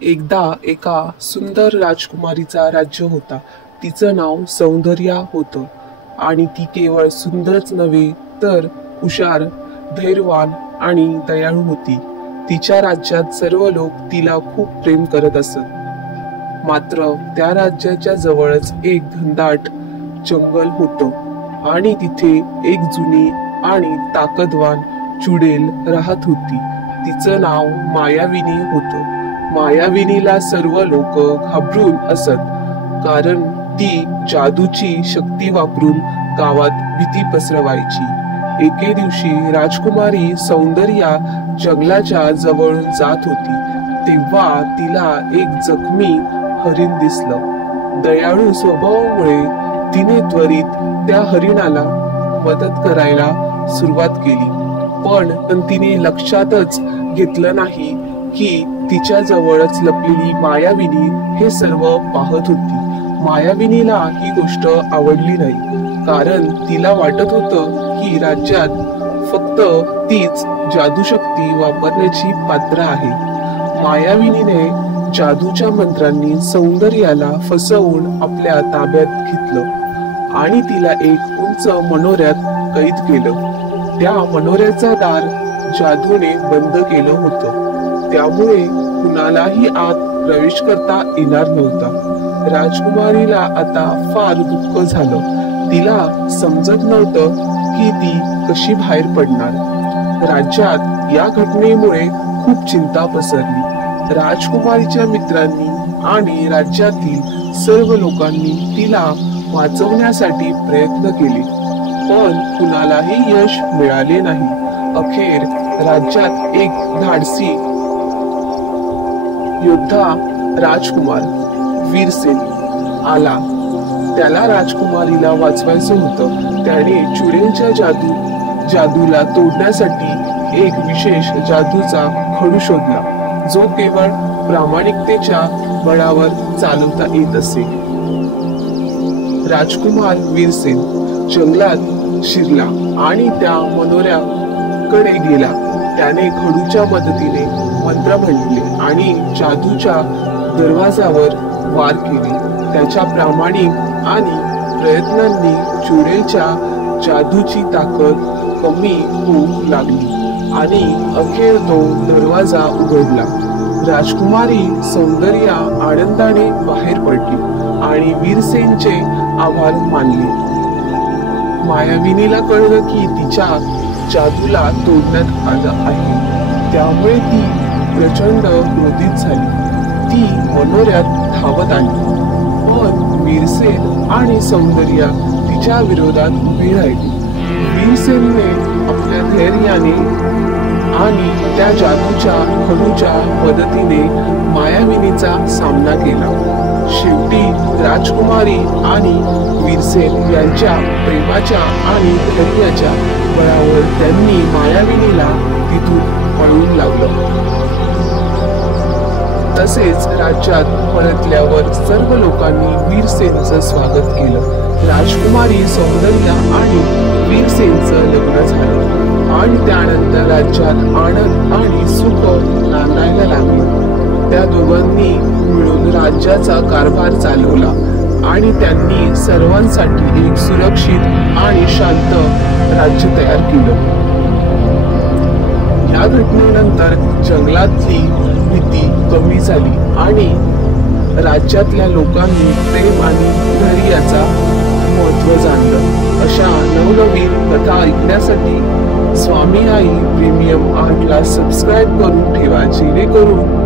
एकदा एका सुंदर राजकुमारीचा राज्य होता. तिचं नाव सौंदर्या होतं आणि ती केवळ सुंदरच नव्हे तर हुशार, धैर्यवान आणि दयाळू होती. तिच्या राज्यात सर्व लोक तिला खूप प्रेम करत असत. मात्र त्या राज्याच्या जवळच एक घनदाट जंगल होतं आणि तिथे एक जुनी आणि ताकदवान चुडेल राहत होती. तिचं नाव मायाविनी होतं. मायाविनीला सर्व लोक घाबरून असत, कारण ती जादूची शक्ती वापरून गावात भीती पसरवायची. एके दिवशी राजकुमारी सौंदर्या जंगलाच्या जवळून जात होती, तेव्हा तिला एक जखमी हरिण दिसलं. दयाळू स्वभावामुळे तिने त्वरित त्या हरिणाला मदत करायला सुरुवात केली. पण तिने लक्षातच घेतलं नाही की तिच्या जवळच लपलेली मायाविनी हे सर्व पाहत होती. मायाविनीला ही गोष्ट आवडली नाही, कारण तिला वाटत होतं की राज्यात फक्त तीच जादूशक्ती वापरण्याची पात्र आहे. मायाविनीने जादूच्या मंत्रांनी सौंदर्याला फसवून आपल्या ताब्यात घेतलं आणि तिला एक उंच मनोऱ्यात कैद केलं. त्या मनोऱ्याचा दार जादूने बंद केलं होतं, त्यामुळे कुणालाही आत प्रवेश करता येणार नव्हता. राजकुमारीला आता फार दुःख झालं. तिला समजत नव्हतं की ती कशी बाहेर पडणार. राज्यात या घटनेमुळे खूप चिंता पसरली. राजकुमारीच्या मित्रांनी आणि राज्यातील सर्व लोकांनी तिला वाचवण्यासाठी प्रयत्न केले, पण कुणालाही यश मिळाले नाही. अखेर राज्यात एक धाडसी योद्धा राजकुमार वीरसेन आला. त्याला राजकुमारीला वाचवायचं होतं. त्याने चुडेलच्या जादूला तोडण्यासाठी एक विशेष जादूचा खडू शोधला, जो केवळ प्रामाणिकतेच्या बळावर चालवता येत असे. राजकुमार वीरसेन जंगलात शिरला आणि त्या मनोऱ्याकडे गेला. त्याने खडूच्या मदतीने मंत्र म्हणले आणि जादूच्या दरवाजावर वार केले. त्याच्या प्रामाणिक आणि प्रयत्नांनी चुडेलच्या जादूची ताकद कमी होऊ लागली आणि अखेर तो दरवाजा उघडला. राजकुमारी सौंदर्या आनंदाने बाहेर पडली आणि वीरसेनचे आभार मानले. मायाविनीला कळलं की तिच्या जादूला तोडण्यात आलं आहे, त्यामुळे ती प्रचंड क्रोधित झाली. ती मनोऱ्यात धावत आली, पण वीरसेन आणि सौंदर्या तिच्या विरोधात उभी राहिली. वीरसेनने आपल्या धैर्याने आणि त्या जादूच्या खडूच्या मदतीने मायाविनीचा सामना केला. शेवटी राजकुमारी आणि वीरसेन यांच्या प्रेमाच्या आणि धैर्याच्या बळावर त्यांनी मायाविनीला तिथून पळवून लावलं. तसेच राज्यात परतल्यावर सर्व लोकांनी वीरसेनचं स्वागत केलं. राजकुमारी सौंदर्या आणि वीरसेनचं लग्न झालं आणि त्यानंतर राज्यात आनंद आणि सुख नांदायला लागले. त्या दोघांनी मिळून राज्याचा कारभार चालवला आणि त्यांनी सर्वांसाठी एक सुरक्षित आणि शांत राज्य तयार केलं. या घटनेनंतर जंगलातली भीती कमी झाली आणि राज्यातल्या लोकांनी प्रेम आणि धैर्याचा महत्त्व जाणलं. अशा नवनवीन कथा ऐकण्यासाठी स्वामी आई प्रीमियम 8 ला सबस्क्राईब करून ठेवा, जेणेकरून